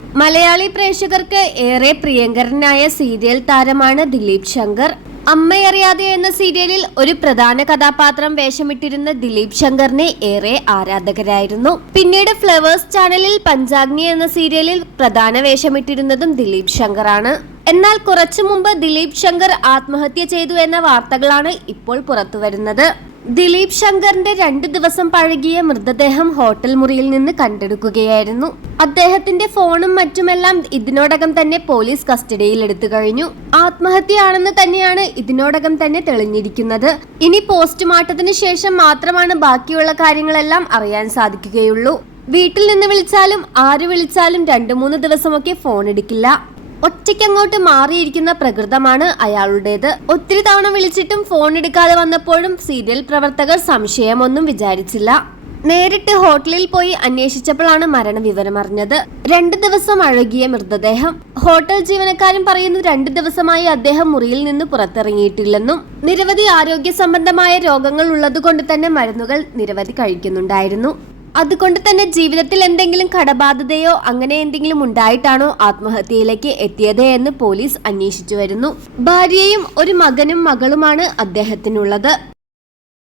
മലയാളി പ്രേക്ഷകർക്ക് ഏറെ പ്രിയങ്കരനായ സീരിയൽ താരമാണ് ദിലീപ് ശങ്കർ. അമ്മയറിയാതെ എന്ന സീരിയലിൽ ഒരു പ്രധാന കഥാപാത്രം വേഷമിട്ടിരുന്ന ദിലീപ് ശങ്കറിനെ ഏറെ ആരാധകരായിരുന്നു. പിന്നീട് ഫ്ലവേഴ്സ് ചാനലിൽ പഞ്ചാഗ്നി എന്ന സീരിയലിൽ പ്രധാന വേഷമിട്ടിരുന്നതും ദിലീപ് ശങ്കറാണ്. എന്നാൽ കുറച്ചു മുമ്പ് ദിലീപ് ശങ്കർ ആത്മഹത്യ ചെയ്തു എന്ന വാർത്തകളാണ് ഇപ്പോൾ പുറത്തുവരുന്നത്. ദിലീപ് ശങ്കറിന്റെ 2 ദിവസം പഴകിയ മൃതദേഹം ഹോട്ടൽ മുറിയിൽ നിന്ന് കണ്ടെടുക്കുകയായിരുന്നു. അദ്ദേഹത്തിന്റെ ഫോണും മറ്റുമെല്ലാം ഇതിനോടകം തന്നെ പോലീസ് കസ്റ്റഡിയിൽ എടുത്തു കഴിഞ്ഞു. ആത്മഹത്യയാണെന്ന് തന്നെയാണ് ഇതിനോടകം തന്നെ തെളിഞ്ഞിരിക്കുന്നത്. ഇനി പോസ്റ്റ്മോർട്ടത്തിന് ശേഷം മാത്രമാണ് ബാക്കിയുള്ള കാര്യങ്ങളെല്ലാം അറിയാൻ സാധിക്കുകയുള്ളൂ. വീട്ടിൽ നിന്ന് വിളിച്ചാലും ആര് വിളിച്ചാലും 2-3 ദിവസമൊക്കെ ഫോൺ എടുക്കില്ല. ഒറ്റയ്ക്കങ്ങോട്ട് മാറിയിരിക്കുന്ന പ്രകൃതമാണ് അയാളുടേത്. ഒത്തിരി തവണ വിളിച്ചിട്ടും ഫോൺ എടുക്കാതെ വന്നപ്പോഴും സീരിയൽ പ്രവർത്തകർ സംശയമൊന്നും വിചാരിച്ചില്ല. നേരിട്ട് ഹോട്ടലിൽ പോയി അന്വേഷിച്ചപ്പോഴാണ് മരണവിവരം അറിഞ്ഞത്. 2 ദിവസം അഴകിയ മൃതദേഹം. ഹോട്ടൽ ജീവനക്കാരൻ പറയുന്നു 2 ദിവസമായി അദ്ദേഹം മുറിയിൽ നിന്ന് പുറത്തിറങ്ങിയിട്ടില്ലെന്നും നിരവധി ആരോഗ്യ സംബന്ധമായ രോഗങ്ങൾ ഉള്ളതുകൊണ്ട് തന്നെ മരുന്നുകൾ നിരവധി കഴിക്കുന്നുണ്ടായിരുന്നു. അതുകൊണ്ട് തന്നെ ജീവിതത്തിൽ എന്തെങ്കിലും കടബാധ്യതയോ അങ്ങനെ എന്തെങ്കിലും ഉണ്ടായിട്ടാണോ ആത്മഹത്യയിലേക്ക് എത്തിയത് എന്ന് പോലീസ് അന്വേഷിച്ചു വരുന്നു. ഭാര്യയും ഒരു മകനും മകളുമാണ് അദ്ദേഹത്തിനുള്ളത്.